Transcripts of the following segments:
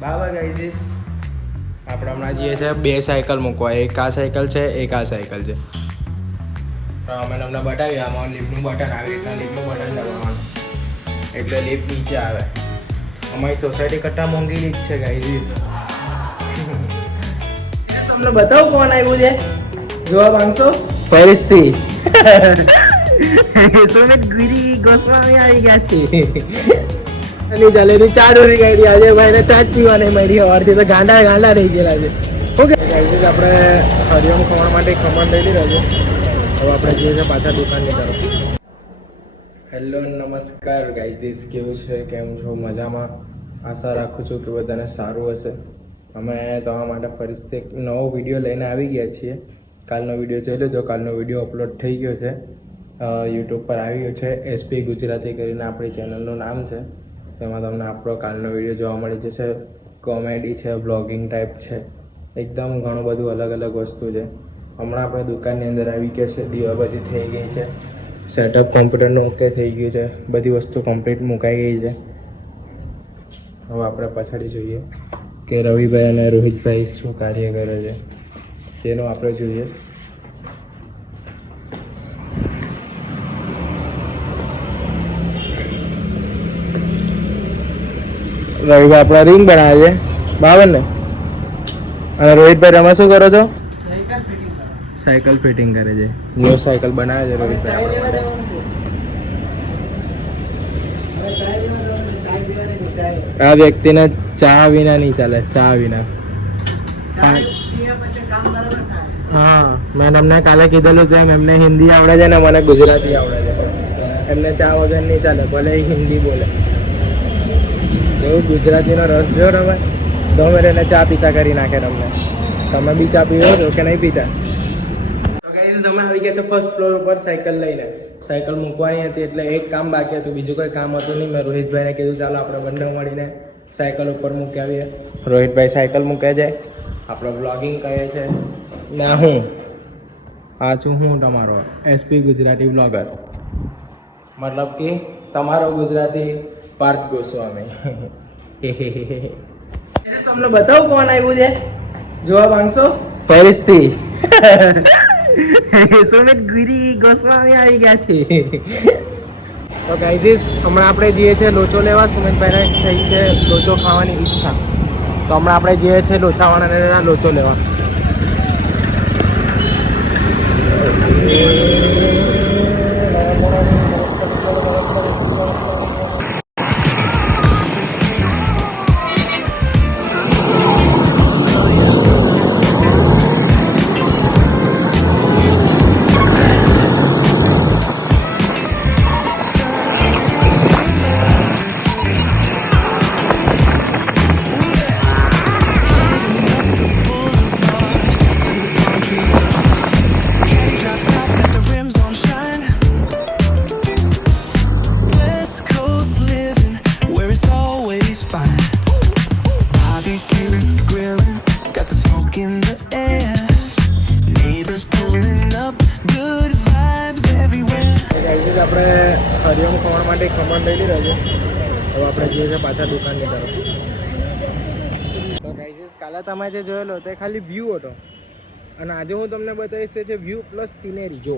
બાબા ગાઈઝીસ આપણે હમણાં જઈએ છે 2 સાયકલ મૂકવા. એક આ સાયકલ છે, એક આ સાયકલ છે. તો અમે તમને બતાવીએ આમાં લિફ્ટનું બટન આવી રીતના લિફ્ટનું બટન દબાવવાનું એટલે લિફ્ટ નીચે આવે. અમારી સોસાયટી કરતાં મોંઘી લિફ્ટ છે ગાઈઝીસ. તમને બતાવું કોણ આવ્યું છે જોવા માંગશો? ફરીથી સુમિત ગિરી ગોસ્વામી આવી ગયા છે. નહીં ચાલે એની ચા ડોરી કાઢી આજે ભાઈને ચા જ પીવા નહીં મળી સવારથી તો ગાંડા રહી ગયેલા છે. ઓકે ગાઈઝીસ આપણે હરિઓમ ખમણ માટે ખમણ લઈ લીધા છે. હવે આપણે જઈએ છીએ પાછા દુકાનની તરફ. હેલો નમસ્કાર ગાઈઝીસ, કેવું છે? કેમ છો? મજામાં? આશા રાખું છું કે બધાને સારું હશે. અમે તમારા માટે ફરીથી એક નવો વિડીયો લઈને આવી ગયા છીએ. કાલનો વિડીયો જોઈ લેજો, કાલનો વિડીયો અપલોડ થઈ ગયો છે, યુટ્યુબ પર આવી ગયો છે. એસપી ગુજરાતી કરીને આપણી ચેનલનું નામ છે. તેમાં તમને આપણો કાલનો વિડીયો જોવા મળી જશે. કોમેડી છે, બ્લોગિંગ ટાઈપ છે, એકદમ ઘણું બધું અલગ અલગ વસ્તુ છે. હમણાં આપણે દુકાનની અંદર આવી ગયા છે, દીવાબત્તી થઈ ગઈ છે, સેટઅપ કોમ્પ્યુટરનું ઓકે થઈ ગયું છે, બધી વસ્તુ કમ્પ્લીટ મુકાઈ ગઈ છે. હવે આપણે પાછળ જોઈએ કે રવિભાઈ અને રોહિતભાઈ શું કાર્ય કરે છે તેનું આપણે જોઈએ. રવિભાઈ આપણા રિંગ બનાવે છે બરાબર ને? અને રોહિતભાઈ તમે શું કરો છો? સાયકલ ફિટિંગ કરે છે. ન્યુ સાયકલ બનાવે છે રોહિતભાઈ. આ વ્યક્તિને ચા વિના નહીં ચાલે, ચા વિના. હા, મેં તમને કાલે કીધેલું તેમ એમને હિન્દી આવડે છે ને મને ગુજરાતી આવડે છે. એમને ચા વગર નહીં ચાલે, ભલે હિન્દી બોલે. એવું ગુજરાતીનો રસ જો તમે ગમે એને ચા પીતા કરી નાખે તમને. તમે બી ચા પીવો છો કે નહીં પીતા? તો ગાઈઝ અમે આવી ગયા છે ફર્સ્ટ ફ્લોર ઉપર સાયકલ લઈને. સાયકલ મૂકવાની હતી એટલે એક કામ બાકી હતું, બીજું કોઈ કામ હતું નહીં. મેં રોહિતભાઈને કીધું ચાલો આપણે બંને મળીને સાયકલ ઉપર મૂકી આવીએ. રોહિતભાઈ સાયકલ મૂકે છે, આપણે બ્લોગિંગ કરીએ છે ને હું આ છું હું તમારો એસપી ગુજરાતી બ્લોગર, મતલબ કે તમારો ગુજરાતી પાર્થ ગોસ્વામી. તમને બતાવું કોણ આવ્યું છે જોવા માંગશો? ફરીથી સુમિત ગિરી ગોસ્વામી આવી ગયા છે. તો ગાઈઝીસ હમણાં આપણે જઈએ છીએ લોચો લેવા. સુમિતભાઈને થઈ છે લોચો ખાવાની ઈચ્છા, તો હમણાં આપણે જઈએ છીએ લોચાવાળાને લોચો લેવા. આપણે હરિઓમ ખમણ માટે ખમણ લઈ લીધા છે. હવે આપણે જઈએ છીએ પાછા દુકાનની તરફ. તો ગાઈઝીસ કાલે તમે જે જોયેલો તે ખાલી વ્યૂ હતો, અને આજે હું તમને બતાવીશ તે છે વ્યૂ પ્લસ સિનેરી. જો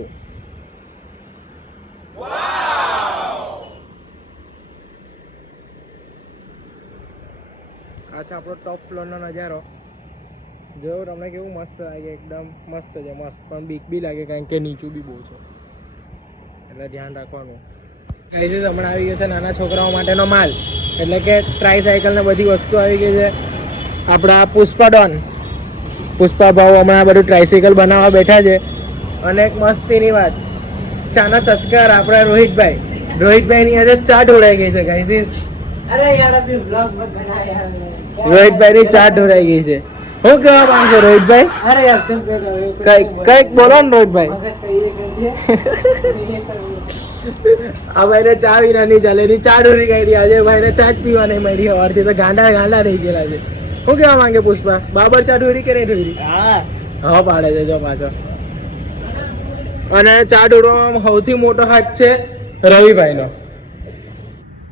આ છે આપણો ટોપ ફ્લોરનો નજારો. જો તમને કેવું મસ્ત લાગે, એકદમ મસ્ત છે, મસ્ત. પણ બીક બી લાગે કારણ કે નીચું બી બહુ છે, એટલે ધ્યાન રાખવાનું. ગાઈઝીસ હમણાં આવી ગયો છે નાના છોકરાઓ માટેનો માલ, એટલે કે ટ્રાયસાયકલ ને બધી વસ્તુ આવી ગઈ છે. આપણા પુષ્પા ભાવ હમણાં બધું ટ્રાયસાયકલ બનાવવા બેઠા છે. અને એક મસ્તીની વાત, ચાના ચસ્કાર આપણા રોહિતભાઈની આજે ચા ઢોળાઈ ગઈ છે ગાઈઝીસ. અરે યાર અભી વ્લોગ મત બના યાર. રોહિતભાઈની ચા ઢોળાઈ ગઈ છે. શું કહેવા માંગશો રોહિતભાઈ? અરે યાર કઈક બોલો ને રોહિતભાઈ. આ ભાઈને ચા વિના નહીં ચાલે, એની ચા ઢોરી કાઢી આજે ભાઈને ચા જ પીવા નહીં મળી સવારથી તો ગાંડા રહી ગયેલા છે. શું કહેવા માંગે પુષ્પા? બાબર ચા ઢોરી કે નહીં ઢોરી? હા પાડે છે જો પાછો. અને ચા ઢોળવામાં સૌથી મોટો હાથ છે રવિભાઈનો.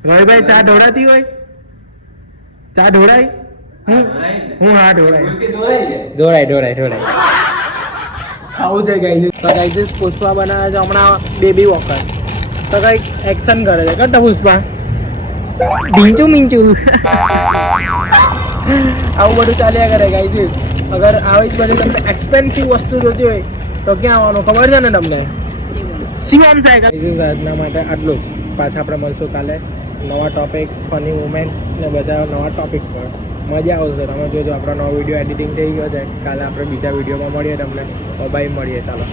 રવિભાઈ ચા ઢોળાતી હોય? ચા ઢોળાય? હું હા ઢોળાય આવું છે ગાઈઝ પુષ્પા બનાવે છે હમણાં બેબી વોકર તો કઈક એક્શન કરે છે કરતા પુષ્પા ઢીંચું મીંચું આવું બધું ચાલ્યા કરે ગાઈઝ અગર આવી જ બધી તમને એક્સપેન્સિવ વસ્તુ જોતી હોય તો ક્યાં આવવાનું ખબર છે ને તમને શિવમ સાયકલ આજના માટે આટલું જ પાછા આપણે મળશું કાલે નવા ટોપિક ફની મુમેન્ટ્સ ને બધા નવા ટોપિક પર મજા આવશે તમે જોજો આપણો નવો વિડીયો એડિટિંગ થઈ ગયો છે કાલે આપણે બીજા વિડીયોમાં મળીએ તમને બાય મળીએ ચાલો